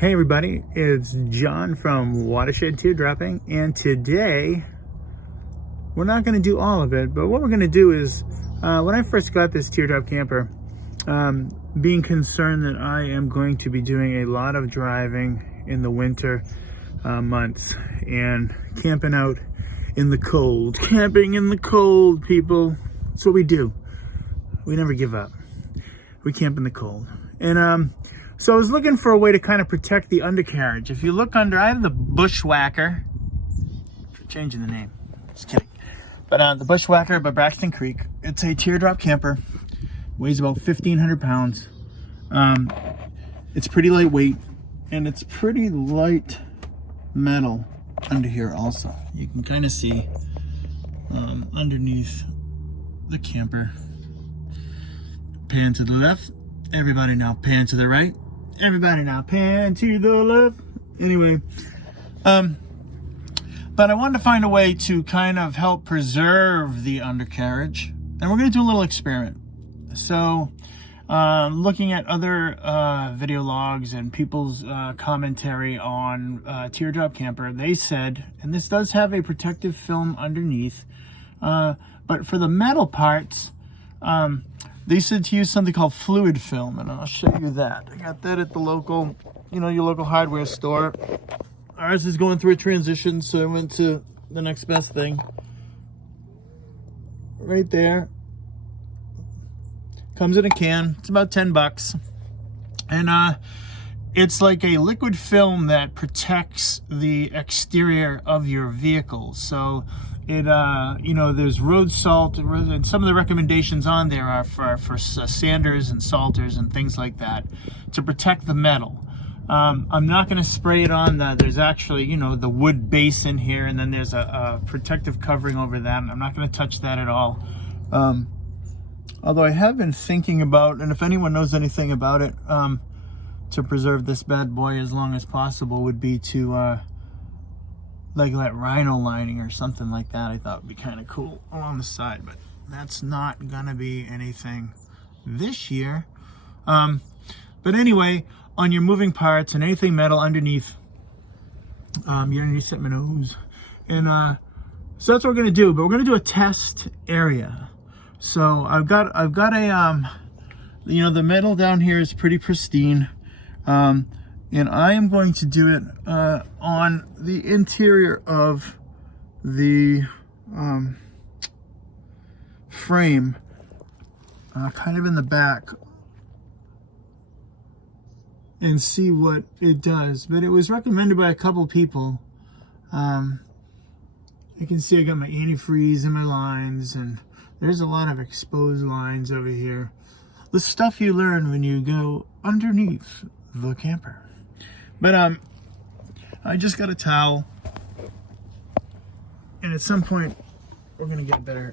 Hey everybody, it's John from Watershed Teardropping, and today we're not going to do all of it, but what we're going to do is when I first got this teardrop camper, being concerned that I am going to be doing a lot of driving in the winter months and camping out in the cold. Camping in the cold, people. That's what we do. We never give up. We camp in the cold. And so I was looking for a way to kind of protect the undercarriage. If you look under, I have the Bushwacker. Changing the name. Just kidding. But the Bushwacker by Braxton Creek. It's a teardrop camper. Weighs about 1,500 pounds. It's pretty lightweight. And it's pretty light metal under here also. You can kind of see underneath the camper. Pan to the left. Everybody now pan to the right. Everybody now pan to the left. Anyway, but I wanted to find a way to kind of help preserve the undercarriage. And we're going to do a little experiment. So, looking at other video logs and people's commentary on Teardrop Camper, they said, and this does have a protective film underneath, but for the metal parts, they said to use something called fluid film, and I'll show you that. I got that at the local, your local hardware store. Ours is going through a transition, so I went to the next best thing. Right there. Comes in a can. It's about 10 bucks. And it's like a liquid film that protects the exterior of your vehicle. So it, there's road salt, and some of the recommendations on there are for sanders and salters and things like that to protect the metal. I'm not going to spray it on there's actually, the wood base in here, and then there's a protective covering over that. I'm not going to touch that at all. Although I have been thinking about, and if anyone knows anything about it, to preserve this bad boy as long as possible would be to, like that rhino lining or something like that. I thought would be kind of cool along the side, but that's not gonna be anything this year. But anyway, on your moving parts and anything metal underneath, you're gonna set my nose. And so that's what we're gonna do, but we're gonna do a test area. So I've got a, the metal down here is pretty pristine. And I am going to do it on the interior of the frame, kind of in the back, and see what it does. But it was recommended by a couple people. You can see I got my antifreeze in my lines, and there's a lot of exposed lines over here. The stuff you learn when you go underneath the camper. But I just got a towel, and at some point we're gonna get a better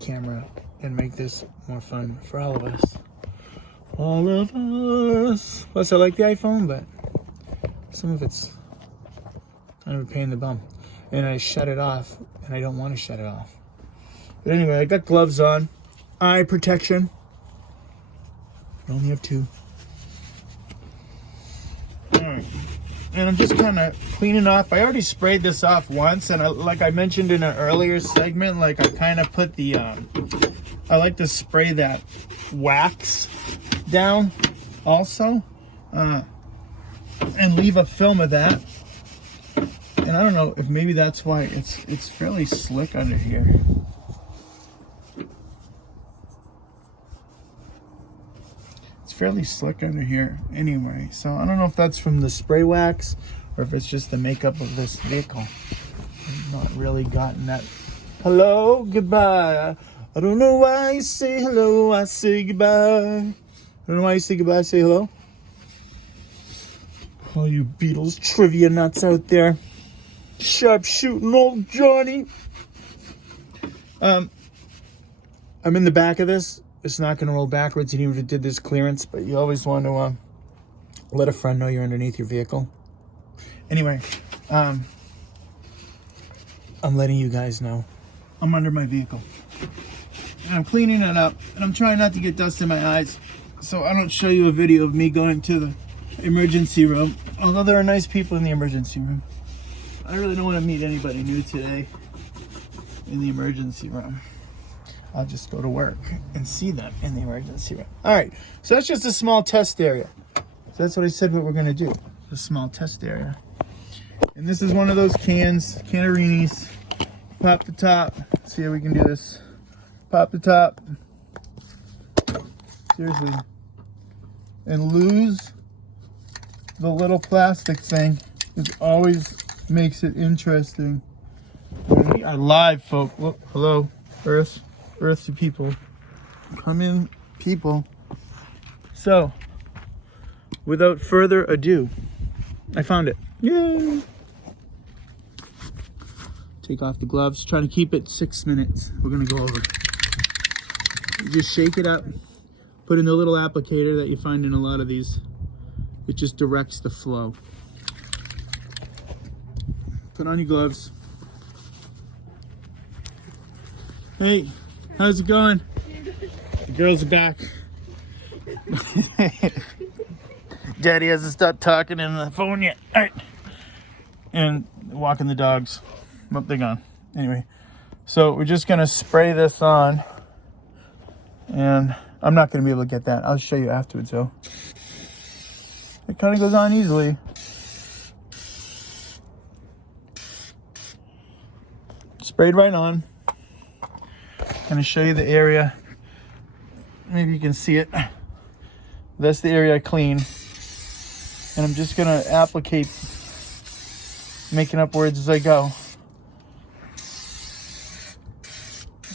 camera and make this more fun for all of us. All of us. Plus I like the iPhone, but some of it's kind of a pain in the bum. And I shut it off, and I don't want to shut it off. But anyway, I got gloves on, eye protection. I only have 2. Alright, and I'm just kind of cleaning off. I already sprayed this off once, and like I mentioned in an earlier segment, like I kind of put the, I like to spray that wax down also, and leave a film of that. And I don't know if maybe that's why it's fairly slick under here. Fairly slick under here anyway, so I don't know if that's from the spray wax or if it's just the makeup of this vehicle. I've not really gotten that. Hello, goodbye. I don't know why you say hello, I say goodbye. I don't know why you say goodbye, I say hello. All you Beatles trivia nuts out there. Sharp shooting old Johnny. I'm in the back of this. It's not going to roll backwards, even if it did this clearance, but you always want to let a friend know you're underneath your vehicle. Anyway, I'm letting you guys know I'm under my vehicle. And I'm cleaning it up, and I'm trying not to get dust in my eyes, so I don't show you a video of me going to the emergency room. Although there are nice people in the emergency room. I really don't want to meet anybody new today in the emergency room. I'll just go to work and see them in the emergency room. All right, so that's just a small test area. So that's what I said what we're gonna do, a small test area. And this is one of those cannerinis. Pop the top. Let's see how we can do this. Pop the top. Seriously. And lose the little plastic thing. It always makes it interesting. We are live, folks. Whoop, hello, Earth to people. Come in, people. So, without further ado, I found it. Yay! Take off the gloves. Trying to keep it 6 minutes. We're gonna go over. You just shake it up. Put in the little applicator that you find in a lot of these. It just directs the flow. Put on your gloves. Hey, how's it going? The girls are back. Daddy hasn't stopped talking in the phone yet. All right. And walking the dogs. Oh, they're gone. Anyway, so we're just gonna spray this on. And I'm not gonna be able to get that. I'll show you afterwards though. It kind of goes on easily. Sprayed right on. Gonna show you the area. Maybe you can see it. That's the area I clean. And I'm just gonna applicate, making up words as I go.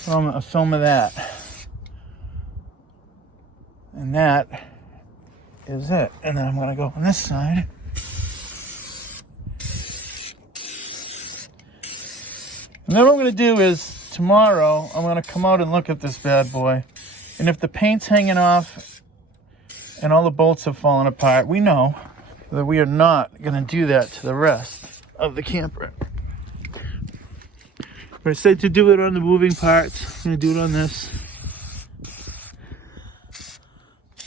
A film of that. And that is it. And then I'm gonna go on this side. And then what I'm gonna do is tomorrow I'm gonna come out and look at this bad boy. And if the paint's hanging off and all the bolts have fallen apart, we know that we are not gonna do that to the rest of the camper. But I said to do it on the moving parts. I'm gonna do it on this.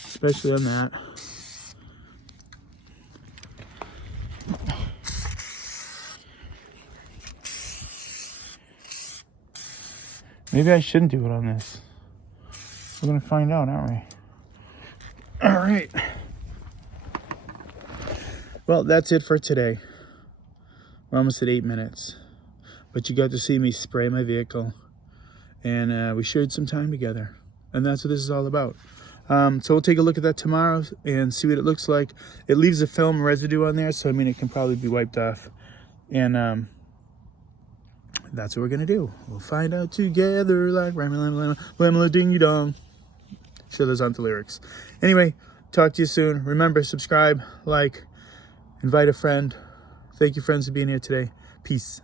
Especially on that. Maybe I shouldn't do it on this. We're gonna find out, aren't we? All right. Well, that's it for today. We're almost at 8 minutes. But you got to see me spray my vehicle. And we shared some time together. And that's what this is all about. So we'll take a look at that tomorrow and see what it looks like. It leaves a film residue on there, so I mean it can probably be wiped off. And that's what we're gonna do. We'll find out together like Lamla Ding Dong. Sure, those aren't the lyrics. Anyway, talk to you soon. Remember, subscribe, like, invite a friend. Thank you, friends, for being here today. Peace.